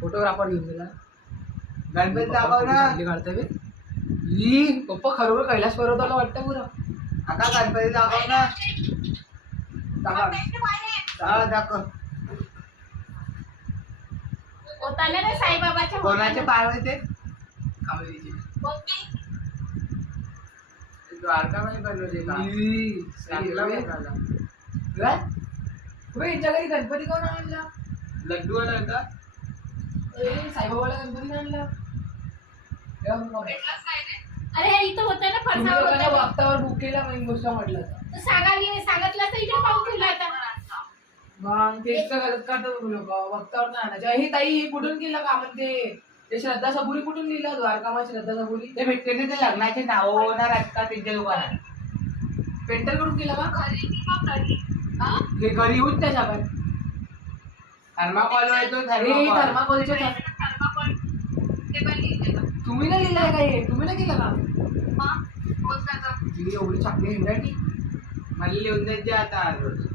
Photographer घेऊन गेला गणपती दाखव ना काढतोय पप्पा खरोखर कैलास पर्वताला वाटतं पुरं आता गणपती दाखव ना दाखव साईबाबाच्या कोणाचे पाय होते कावेरीचे द्वारकामध्ये बनवले का चांगला बनवला. यांच्या घरी गणपती कोण आणला लड्डू आला होता साईबाबाला गणपती आणला अरे हे इथं होतं ना फरसावर वक्तावर बुक केला मेन गोष्ट म्हटलं सांगितलं तर इकडे पाहून ठेवला आता मग तेच तर करतात लोक वक्तावर नाही आणायचं ही ताई कुठून केलं का म्हणते ते श्रद्धा सबुरी कुठून लिहिलं द्वारकामा श्रद्धा सबुरी ते भेटते ना ते लग्नाचे नाव होणार आहेत का त्यांच्या दुकानात पेंटर कडून केलं का हे घरी येऊन त्या जागा थर्माकॉल येतो थर्माकोलचे तुम्ही नाही लिहिलंय का हे तुम्ही नाही केलं का एवढी चांगली हँडरायटिंग मला लिहून द्यायचे आता रोज